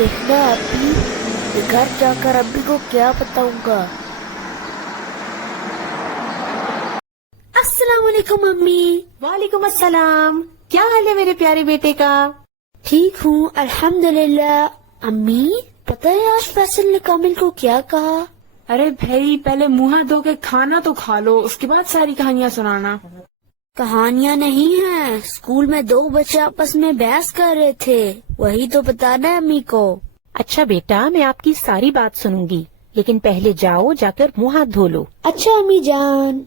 دیکھنا ابھی، میں گھر جا کر ابھی کو کیا بتاؤں گا۔ السلام علیکم امی۔ وعلیکم السلام، کیا حال ہے میرے پیارے بیٹے کا؟ ٹھیک ہوں الحمدللہ۔ امی پتہ ہے آج فیصل نے کامل کو کیا کہا؟ ارے بھائی پہلے منہ ہاتھ دھو کے کھانا تو کھا لو، اس کے بعد ساری کہانیاں سنانا۔ کہانیاں نہیں ہیں، اسکول میں دو بچے آپس میں بحث کر رہے تھے، وہی تو بتانا ہے امی کو۔ اچھا بیٹا، میں آپ کی ساری بات سنوں گی، لیکن پہلے جاؤ جا کر منہ ہاتھ دھو لو۔ اچھا امی جان۔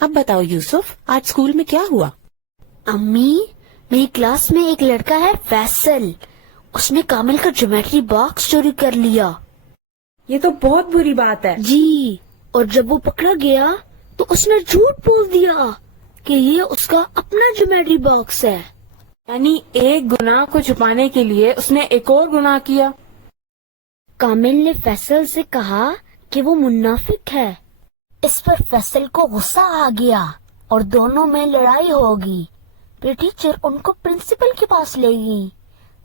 اب بتاؤ یوسف، آج اسکول میں کیا ہوا؟ امی میری کلاس میں ایک لڑکا ہے فیصل، اس نے کامل کا جیومیٹری باکس چوری کر لیا۔ یہ تو بہت بری بات ہے۔ جی، اور جب وہ پکڑا گیا تو اس نے جھوٹ بول دیا کہ یہ اس کا اپنا جیومیٹری باکس ہے۔ یعنی ایک گناہ کو چھپانے کے لیے اس نے ایک اور گناہ کیا۔ کامل نے فیصل سے کہا کہ وہ منافق ہے۔ اس پر فیصل کو غصہ آ گیا اور دونوں میں لڑائی ہوگی۔ پھر ٹیچر ان کو پرنسپل کے پاس لے گئی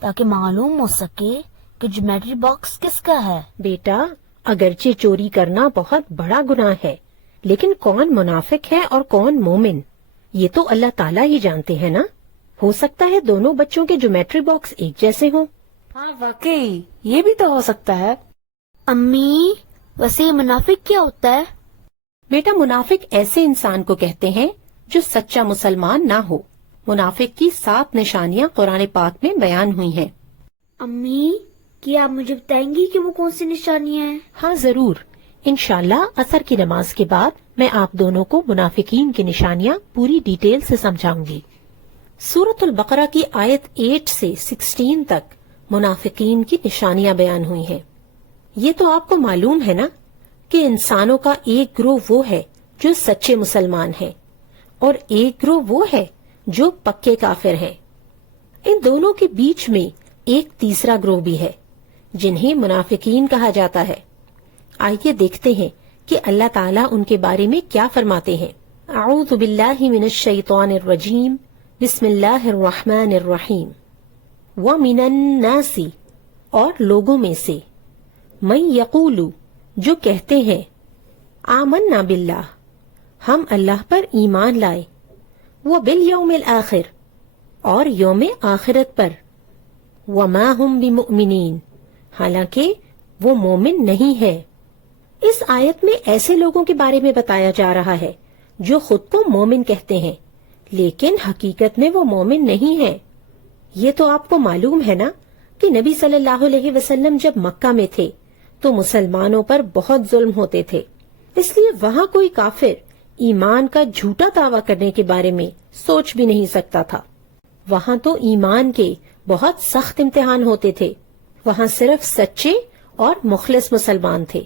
تاکہ معلوم ہو سکے کہ جیومیٹری باکس کس کا ہے۔ بیٹا، اگرچہ چوری کرنا بہت بڑا گناہ ہے، لیکن کون منافق ہے اور کون مومن، یہ تو اللہ تعالیٰ ہی جانتے ہیں نا۔ ہو سکتا ہے دونوں بچوں کے جیومیٹری باکس ایک جیسے ہوں۔ ہاں واقعی، یہ بھی تو ہو سکتا ہے۔ امی ویسے یہ منافق کیا ہوتا ہے؟ بیٹا، منافق ایسے انسان کو کہتے ہیں جو سچا مسلمان نہ ہو۔ منافق کی 7 نشانیاں قرآن پاک میں بیان ہوئی ہیں۔ امی کیا آپ مجھے بتائیں گی کہ وہ کون سی نشانیاں ہیں؟ ہاں ضرور، انشاءاللہ عصر کی نماز کے بعد میں آپ دونوں کو منافقین کی نشانیاں پوری ڈیٹیل سے سمجھاؤں گی۔ سورۃ البقرہ کی آیت 8 سے 16 تک منافقین کی نشانیاں بیان ہوئی ہیں۔ یہ تو آپ کو معلوم ہے نا کہ انسانوں کا ایک گروہ وہ ہے جو سچے مسلمان ہیں اور ایک گروہ وہ ہے جو پکے کافر ہیں۔ ان دونوں کے بیچ میں ایک تیسرا گروہ بھی ہے جنہیں منافقین کہا جاتا ہے۔ آئیے دیکھتے ہیں کہ اللہ تعالیٰ ان کے بارے میں کیا فرماتے ہیں۔ اعوذ باللہ من الشیطان الرجیم، بسم اللہ الرحمن الرحیم۔ وَمِنَ النَّاسِ، اور لوگوں میں سے، مَن یقول، جو کہتے ہیں، آمنا باللہ، ہم اللہ پر ایمان لائے، وَبِالْيَوْمِ الْآخِرِ، اور یوم آخرت پر، وَمَا هُمْ بِمُؤْمِنِينَ، حالانکہ وہ مومن نہیں ہے۔ اس آیت میں ایسے لوگوں کے بارے میں بتایا جا رہا ہے جو خود کو مومن کہتے ہیں لیکن حقیقت میں وہ مومن نہیں ہے۔ یہ تو آپ کو معلوم ہے نا کہ نبی صلی اللہ علیہ وسلم جب مکہ میں تھے تو مسلمانوں پر بہت ظلم ہوتے تھے، اس لیے وہاں کوئی کافر ایمان کا جھوٹا دعویٰ کرنے کے بارے میں سوچ بھی نہیں سکتا تھا۔ وہاں تو ایمان کے بہت سخت امتحان ہوتے تھے، وہاں صرف سچے اور مخلص مسلمان تھے۔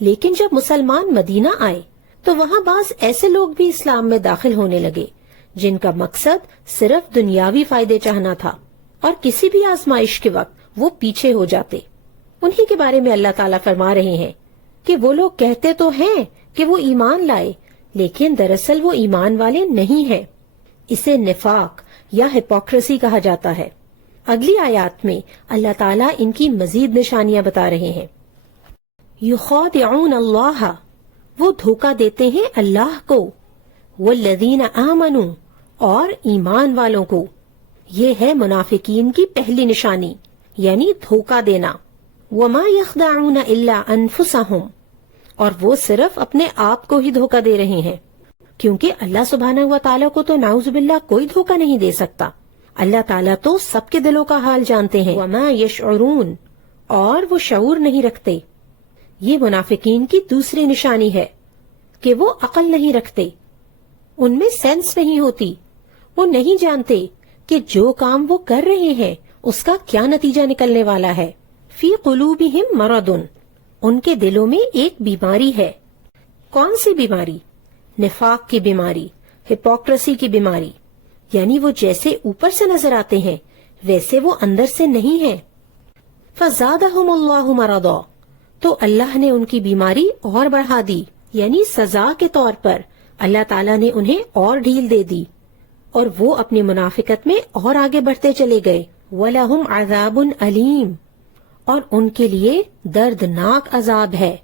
لیکن جب مسلمان مدینہ آئے تو وہاں بعض ایسے لوگ بھی اسلام میں داخل ہونے لگے جن کا مقصد صرف دنیاوی فائدے چاہنا تھا، اور کسی بھی آزمائش کے وقت وہ پیچھے ہو جاتے۔ انہی کے بارے میں اللہ تعالیٰ فرما رہے ہیں کہ وہ لوگ کہتے تو ہیں کہ وہ ایمان لائے لیکن دراصل وہ ایمان والے نہیں ہیں۔ اسے نفاق یا ہپوکریسی کہا جاتا ہے۔ اگلی آیات میں اللہ تعالیٰ ان کی مزید نشانیاں بتا رہے ہیں۔ یخادعون اللہ، وہ دھوکہ دیتے ہیں اللہ کو، والذین آمنوا، اور ایمان والوں کو۔ یہ ہے منافقین کی پہلی نشانی، یعنی دھوکہ دینا۔ وما یخدعون الا انفسہم، اور وہ صرف اپنے آپ کو ہی دھوکہ دے رہے ہیں، کیونکہ اللہ سبحانہ و تعالیٰ کو تو نعوذ باللہ کوئی دھوکہ نہیں دے سکتا۔ اللہ تعالیٰ تو سب کے دلوں کا حال جانتے ہیں۔ وما یشعرون، اور وہ شعور نہیں رکھتے۔ یہ منافقین کی دوسری نشانی ہے کہ وہ عقل نہیں رکھتے، ان میں سینس نہیں ہوتی، وہ نہیں جانتے کہ جو کام وہ کر رہے ہیں اس کا کیا نتیجہ نکلنے والا ہے۔ فی قلوبہم مرض، ان کے دلوں میں ایک بیماری ہے۔ کون سی بیماری؟ نفاق کی بیماری، ہپوکریسی کی بیماری، یعنی وہ جیسے اوپر سے نظر آتے ہیں ویسے وہ اندر سے نہیں ہیں۔ فزادہم اللہ مرضا، تو اللہ نے ان کی بیماری اور بڑھا دی، یعنی سزا کے طور پر اللہ تعالیٰ نے انہیں اور ڈھیل دے دی، اور وہ اپنی منافقت میں اور آگے بڑھتے چلے گئے۔ وَلَهُمْ عَذَابٌ علیم، اور ان کے لیے دردناک عذاب ہے،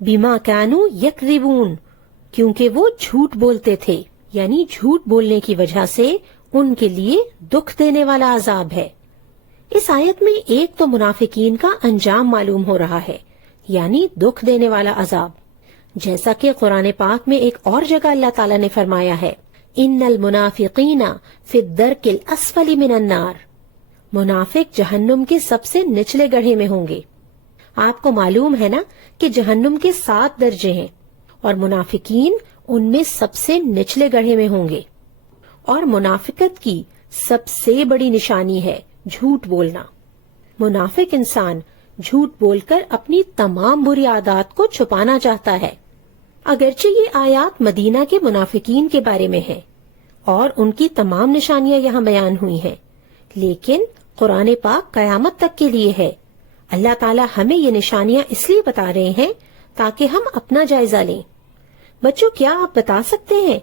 بما كانوا یکذبون، کیونکہ وہ جھوٹ بولتے تھے، یعنی جھوٹ بولنے کی وجہ سے ان کے لیے دکھ دینے والا عذاب ہے۔ اس آیت میں ایک تو منافقین کا انجام معلوم ہو رہا ہے، یعنی دکھ دینے والا عذاب، جیسا کہ قرآن پاک میں ایک اور جگہ اللہ تعالیٰ نے فرمایا ہے، ان المنافقین فی الدرک الاسفل من النار، منافق جہنم کے سب سے نچلے گڑھے میں ہوں گے۔ آپ کو معلوم ہے نا کہ جہنم کے 7 درجے ہیں اور منافقین ان میں سب سے نچلے گڑھے میں ہوں گے، اور منافقت کی سب سے بڑی نشانی ہے جھوٹ بولنا۔ منافق انسان جھوٹ بول کر اپنی تمام بری عادات کو چھپانا چاہتا ہے۔ اگرچہ یہ آیات مدینہ کے منافقین کے بارے میں ہیں اور ان کی تمام نشانیاں یہاں بیان ہوئی ہیں، لیکن قرآن پاک قیامت تک کے لیے ہے۔ اللہ تعالیٰ ہمیں یہ نشانیاں اس لیے بتا رہے ہیں تاکہ ہم اپنا جائزہ لیں۔ بچوں، کیا آپ بتا سکتے ہیں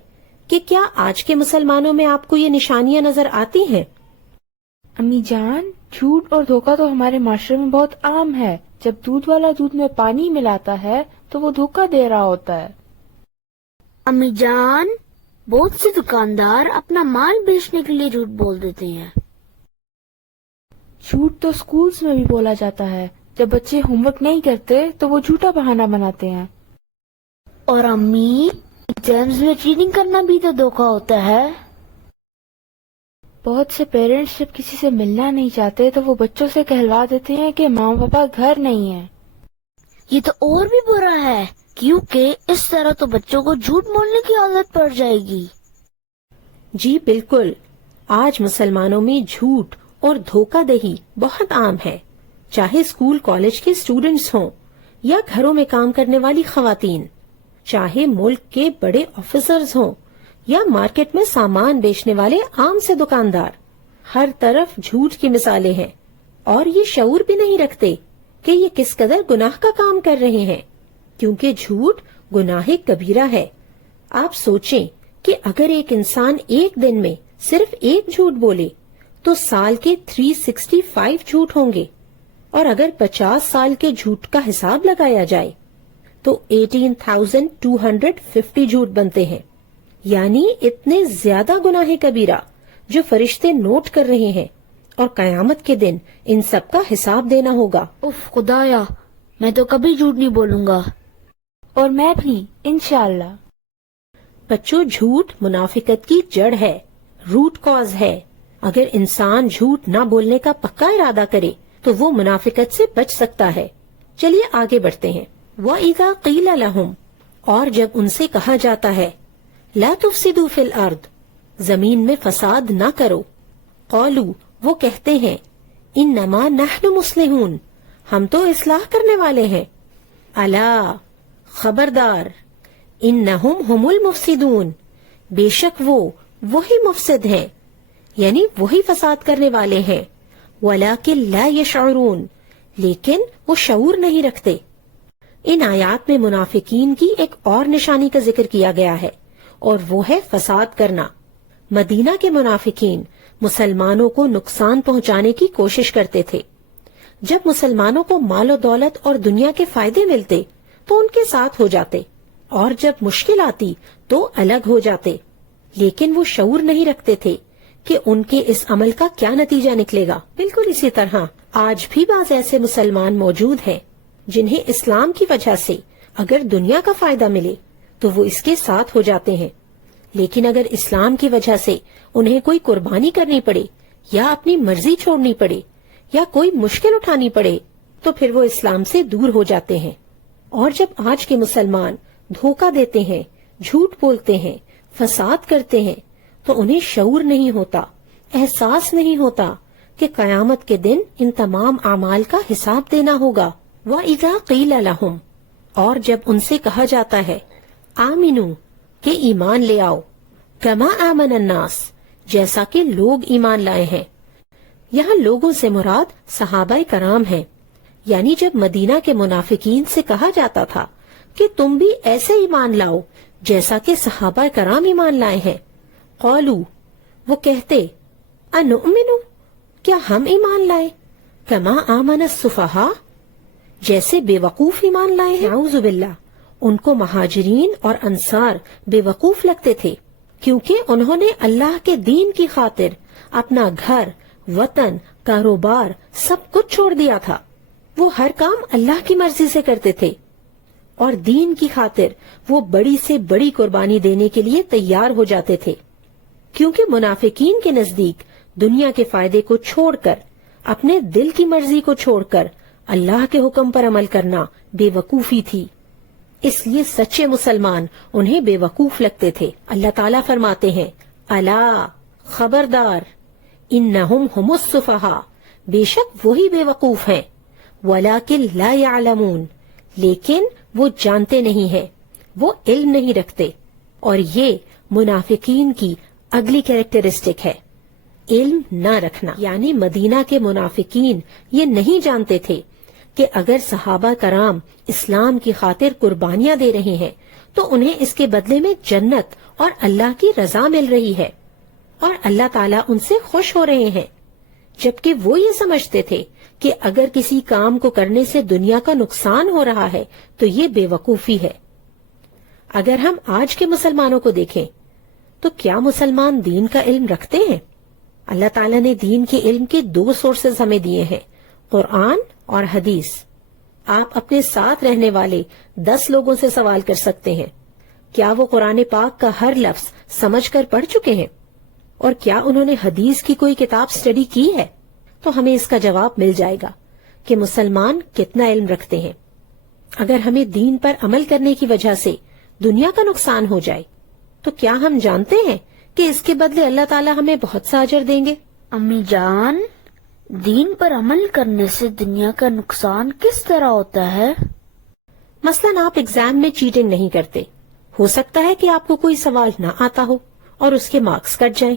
کہ کیا آج کے مسلمانوں میں آپ کو یہ نشانیاں نظر آتی ہیں؟ امی جان، جھوٹ اور دھوکہ تو ہمارے معاشرے میں بہت عام ہے۔ جب دودھ والا دودھ میں پانی ملاتا ہے تو وہ دھوکہ دے رہا ہوتا ہے۔ امی جان، بہت سے دکاندار اپنا مال بیچنے کے لیے جھوٹ بول دیتے ہیں۔ جھوٹ تو اسکولز میں بھی بولا جاتا ہے، جب بچے ہوم ورک نہیں کرتے تو وہ جھوٹا بہانہ بناتے ہیں۔ اور امی، ایگزامز میں چیٹنگ کرنا بھی تو دھوکہ ہوتا ہے۔ بہت سے پیرنٹس جب کسی سے ملنا نہیں چاہتے تو وہ بچوں سے کہلوا دیتے ہیں کہ ماں پاپا گھر نہیں ہیں۔ یہ تو اور بھی برا ہے، کیونکہ اس طرح تو بچوں کو جھوٹ بولنے کی عادت پڑ جائے گی۔ جی بالکل، آج مسلمانوں میں جھوٹ اور دھوکہ دہی بہت عام ہے، چاہے اسکول کالج کے اسٹوڈنٹس ہوں یا گھروں میں کام کرنے والی خواتین، چاہے ملک کے بڑے آفیسرز ہوں یا مارکیٹ میں سامان بیچنے والے عام سے دکاندار، ہر طرف جھوٹ کی مثالیں ہیں، اور یہ شعور بھی نہیں رکھتے کہ یہ کس قدر گناہ کا کام کر رہے ہیں، کیونکہ جھوٹ گناہ کبیرہ ہے۔ آپ سوچیں کہ اگر ایک انسان ایک دن میں صرف ایک جھوٹ بولے تو سال کے 365 جھوٹ ہوں گے، اور اگر 50 سال کے جھوٹ کا حساب لگایا جائے تو 18,250 جھوٹ بنتے ہیں، یعنی اتنے زیادہ گناہ کبیرہ جو فرشتے نوٹ کر رہے ہیں، اور قیامت کے دن ان سب کا حساب دینا ہوگا۔ اف خدایا، میں تو کبھی جھوٹ نہیں بولوں گا۔ اور میں بھی، انشاءاللہ۔ بچوں، جھوٹ منافقت کی جڑ ہے، روٹ کاز ہے۔ اگر انسان جھوٹ نہ بولنے کا پکا ارادہ کرے تو وہ منافقت سے بچ سکتا ہے۔ چلیے آگے بڑھتے ہیں۔ وَإِذَا قِيلَ لَهُمْ، اور جب ان سے کہا جاتا ہے لا تفسدوا فی الارض، زمین میں فساد نہ کرو، قالوا، وہ کہتے ہیں انما نحن مصلحون، ہم تو اصلاح کرنے والے ہیں، الا، خبردار، انہم هم المفسدون، بے شک وہ وہی مفسد ہیں، یعنی وہی فساد کرنے والے ہیں، ولکن لا یشعرون، لیکن وہ شعور نہیں رکھتے۔ ان آیات میں منافقین کی ایک اور نشانی کا ذکر کیا گیا ہے، اور وہ ہے فساد کرنا۔ مدینہ کے منافقین مسلمانوں کو نقصان پہنچانے کی کوشش کرتے تھے۔ جب مسلمانوں کو مال و دولت اور دنیا کے فائدے ملتے تو ان کے ساتھ ہو جاتے، اور جب مشکل آتی تو الگ ہو جاتے، لیکن وہ شعور نہیں رکھتے تھے کہ ان کے اس عمل کا کیا نتیجہ نکلے گا۔ بالکل اسی طرح آج بھی بعض ایسے مسلمان موجود ہیں جنہیں اسلام کی وجہ سے اگر دنیا کا فائدہ ملے تو وہ اس کے ساتھ ہو جاتے ہیں، لیکن اگر اسلام کی وجہ سے انہیں کوئی قربانی کرنی پڑے یا اپنی مرضی چھوڑنی پڑے یا کوئی مشکل اٹھانی پڑے تو پھر وہ اسلام سے دور ہو جاتے ہیں۔ اور جب آج کے مسلمان دھوکہ دیتے ہیں، جھوٹ بولتے ہیں، فساد کرتے ہیں تو انہیں شعور نہیں ہوتا، احساس نہیں ہوتا کہ قیامت کے دن ان تمام اعمال کا حساب دینا ہوگا۔ وَإِذَا قِيلَ لَهُمْ، اور جب ان سے کہا جاتا ہے آمنو، کہ ایمان لے آؤ، کما آمن الناس، جیسا کہ لوگ ایمان لائے ہیں۔ یہاں لوگوں سے مراد صحابہ کرام ہیں، یعنی جب مدینہ کے منافقین سے کہا جاتا تھا کہ تم بھی ایسے ایمان لاؤ جیسا کہ صحابہ کرام ایمان لائے ہیں، قالو، وہ کہتے انؤمنو، کیا ہم ایمان لائے؟ کما آمن السفہاء، جیسے بے وقوف ایمان لائے ہیں؟ نعوذ باللہ، ان کو مہاجرین اور انصار بے وقوف لگتے تھے، کیونکہ انہوں نے اللہ کے دین کی خاطر اپنا گھر، وطن، کاروبار سب کچھ چھوڑ دیا تھا۔ وہ ہر کام اللہ کی مرضی سے کرتے تھے اور دین کی خاطر وہ بڑی سے بڑی قربانی دینے کے لیے تیار ہو جاتے تھے، کیونکہ منافقین کے نزدیک دنیا کے فائدے کو چھوڑ کر، اپنے دل کی مرضی کو چھوڑ کر اللہ کے حکم پر عمل کرنا بے وقوفی تھی۔ اس لیے سچے مسلمان انہیں بے وقوف لگتے تھے۔ اللہ تعالیٰ فرماتے ہیں، الا، خبردار، انہم ہم السفہاء، بے شک وہی بے وقوف ہیں، ولکن لا یعلمون، لیکن وہ جانتے نہیں ہیں، وہ علم نہیں رکھتے۔ اور یہ منافقین کی اگلی کیریکٹرسٹک ہے، علم نہ رکھنا۔ یعنی مدینہ کے منافقین یہ نہیں جانتے تھے کہ اگر صحابہ کرام اسلام کی خاطر قربانیاں دے رہے ہیں تو انہیں اس کے بدلے میں جنت اور اللہ کی رضا مل رہی ہے اور اللہ تعالیٰ ان سے خوش ہو رہے ہیں، جبکہ وہ یہ سمجھتے تھے کہ اگر کسی کام کو کرنے سے دنیا کا نقصان ہو رہا ہے تو یہ بے وقوفی ہے۔ اگر ہم آج کے مسلمانوں کو دیکھیں تو کیا مسلمان دین کا علم رکھتے ہیں؟ اللہ تعالیٰ نے دین کے علم کے 2 سورسز ہمیں دیے ہیں، قرآن اور حدیث۔ آپ اپنے ساتھ رہنے والے 10 لوگوں سے سوال کر سکتے ہیں، کیا وہ قرآن پاک کا ہر لفظ سمجھ کر پڑھ چکے ہیں؟ اور کیا انہوں نے حدیث کی کوئی کتاب سٹڈی کی ہے؟ تو ہمیں اس کا جواب مل جائے گا کہ مسلمان کتنا علم رکھتے ہیں۔ اگر ہمیں دین پر عمل کرنے کی وجہ سے دنیا کا نقصان ہو جائے تو کیا ہم جانتے ہیں کہ اس کے بدلے اللہ تعالیٰ ہمیں بہت سا اجر دیں گے؟ امی جان، دین پر عمل کرنے سے دنیا کا نقصان کس طرح ہوتا ہے؟ مثلاً آپ ایگزام میں چیٹنگ نہیں کرتے، ہو سکتا ہے کہ آپ کو کوئی سوال نہ آتا ہو اور اس کے مارکس کٹ جائیں۔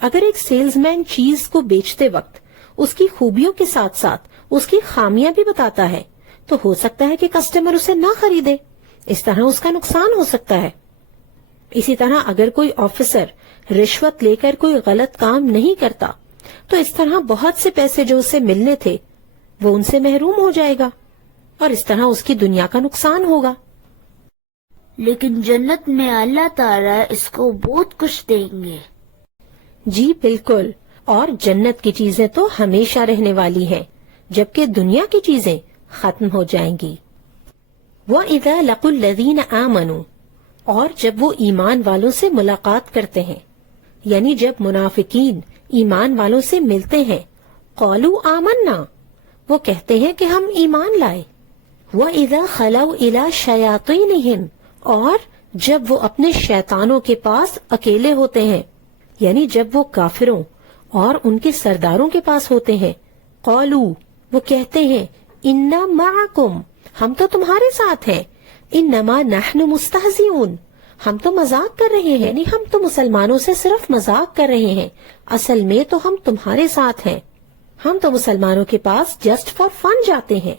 اگر ایک سیلز مین چیز کو بیچتے وقت اس کی خوبیوں کے ساتھ ساتھ اس کی خامیاں بھی بتاتا ہے تو ہو سکتا ہے کہ کسٹمر اسے نہ خریدے، اس طرح اس کا نقصان ہو سکتا ہے۔ اسی طرح اگر کوئی آفیسر رشوت لے کر کوئی غلط کام نہیں کرتا تو اس طرح بہت سے پیسے جو اسے ملنے تھے وہ ان سے محروم ہو جائے گا اور اس طرح اس کی دنیا کا نقصان ہوگا۔ لیکن جنت میں اللہ تعالیٰ اس کو بہت کچھ دیں گے۔ جی بالکل، اور جنت کی چیزیں تو ہمیشہ رہنے والی ہیں، جبکہ دنیا کی چیزیں ختم ہو جائیں گی۔ وَإِذَا لَقُوا الَّذِينَ آمَنُوا، اور جب وہ ایمان والوں سے ملاقات کرتے ہیں، یعنی جب منافقین ایمان والوں سے ملتے ہیں، قَالُوا آمَنَّا، وہ کہتے ہیں کہ ہم ایمان لائے۔ وَإِذَا خَلَوْا إِلَى شَيَاطِينِهِمْ، اور جب وہ اپنے شیطانوں کے پاس اکیلے ہوتے ہیں، یعنی جب وہ کافروں اور ان کے سرداروں کے پاس ہوتے ہیں، قَالُوا، وہ کہتے ہیں، اِنَّا مَعَكُمْ، ہم تو تمہارے ساتھ ہیں، انما نحن مستہزئون، ہم تو مذاق کر رہے ہیں، یعنی ہم تو مسلمانوں سے صرف مذاق کر رہے ہیں، اصل میں تو ہم تمہارے ساتھ ہیں، ہم تو مسلمانوں کے پاس جسٹ فار فن جاتے ہیں،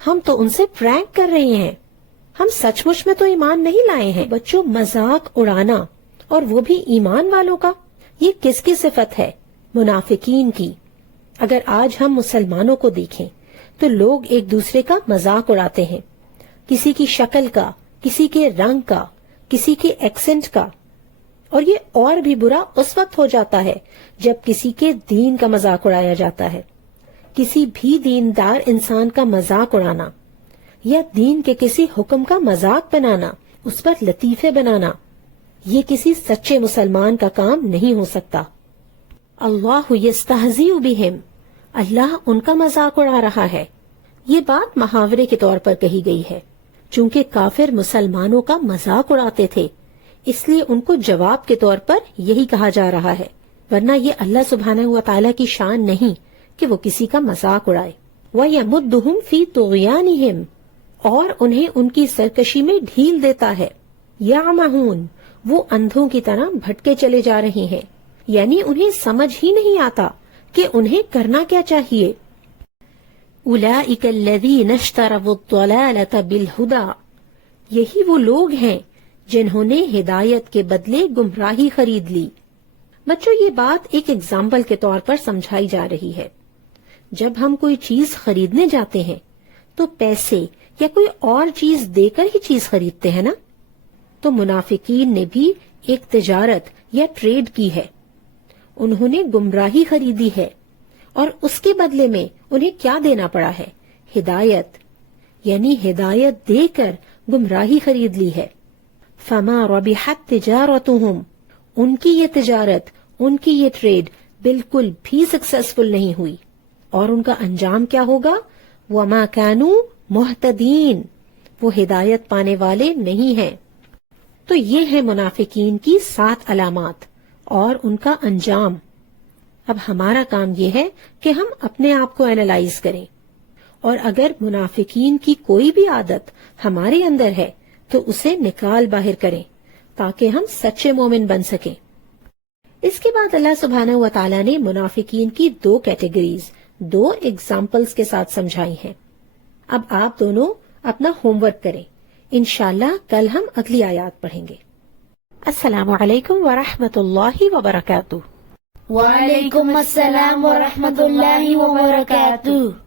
ہم تو ان سے پرینک کر رہے ہیں، ہم سچ مچ میں تو ایمان نہیں لائے ہیں۔ بچوں، مذاق اڑانا اور وہ بھی ایمان والوں کا، یہ کس کی صفت ہے؟ منافقین کی۔ اگر آج ہم مسلمانوں کو دیکھیں تو لوگ ایک دوسرے کا مذاق اڑاتے ہیں، کسی کی شکل کا، کسی کے رنگ کا، کسی کے ایکسنٹ کا، اور یہ اور بھی برا اس وقت ہو جاتا ہے جب کسی کے دین کا مذاق اڑایا جاتا ہے۔ کسی بھی دیندار انسان کا مذاق اڑانا یا دین کے کسی حکم کا مذاق بنانا، اس پر لطیفے بنانا، یہ کسی سچے مسلمان کا کام نہیں ہو سکتا۔ اللہ یستہزئ بہم، اللہ ان کا مذاق اڑا رہا ہے۔ یہ بات محاورے کے طور پر کہی گئی ہے، چونکہ کافر مسلمانوں کا مذاق اڑاتے تھے، اس لیے ان کو جواب کے طور پر یہی کہا جا رہا ہے، ورنہ یہ اللہ سبحانہ و تعالیٰ کی شان نہیں کہ وہ کسی کا مذاق اڑائے۔ وَيَمُدُّهُمْ فِي طُغْيَانِهِمْ، اور انہیں ان کی سرکشی میں ڈھیل دیتا ہے۔ يَعْمَهُونَ، وہ اندھوں کی طرح بھٹکے چلے جا رہے ہیں، یعنی انہیں سمجھ ہی نہیں آتا کہ انہیں کرنا کیا چاہیے۔ أُولَئِكَ الَّذِينَ اشْتَرَوُا الضَّلَالَةَ بِالْهُدَى، یہی وہ لوگ ہیں جنہوں نے ہدایت کے بدلے گمراہی خرید لی۔ بچوں یہ بات ایک ایگزامپل کے طور پر سمجھائی جا رہی ہے. جب ہم کوئی چیز خریدنے جاتے ہیں تو پیسے یا کوئی اور چیز دے کر ہی چیز خریدتے ہیں نا. تو منافقین نے بھی ایک تجارت یا ٹریڈ کی ہے. انہوں نے گمراہی خریدی ہے اور اس کے بدلے میں انہیں کیا دینا پڑا ہے؟ ہدایت، یعنی ہدایت دے کر گمراہی خرید لی ہے. فما ربحت تجارتهم، ان کی یہ تجارت، ان کی یہ ٹریڈ بالکل بھی سکسیسفل نہیں ہوئی. اور ان کا انجام کیا ہوگا؟ وما كانوا مہتدین، وہ ہدایت پانے والے نہیں ہیں. تو یہ ہے منافقین کی 7 علامات اور ان کا انجام. اب ہمارا کام یہ ہے کہ ہم اپنے آپ کو اینالائز کریں، اور اگر منافقین کی کوئی بھی عادت ہمارے اندر ہے تو اسے نکال باہر کریں تاکہ ہم سچے مومن بن سکیں. اس کے بعد اللہ سبحانہ و تعالیٰ نے منافقین کی 2 کیٹیگریز 2 ایگزامپلز کے ساتھ سمجھائی ہیں. اب آپ دونوں اپنا ہوم ورک کریں. انشاءاللہ کل ہم اگلی آیات پڑھیں گے. السلام علیکم ورحمۃ اللہ وبرکاتہ. وعلیکم السلام ورحمۃ اللہ وبرکاتہ.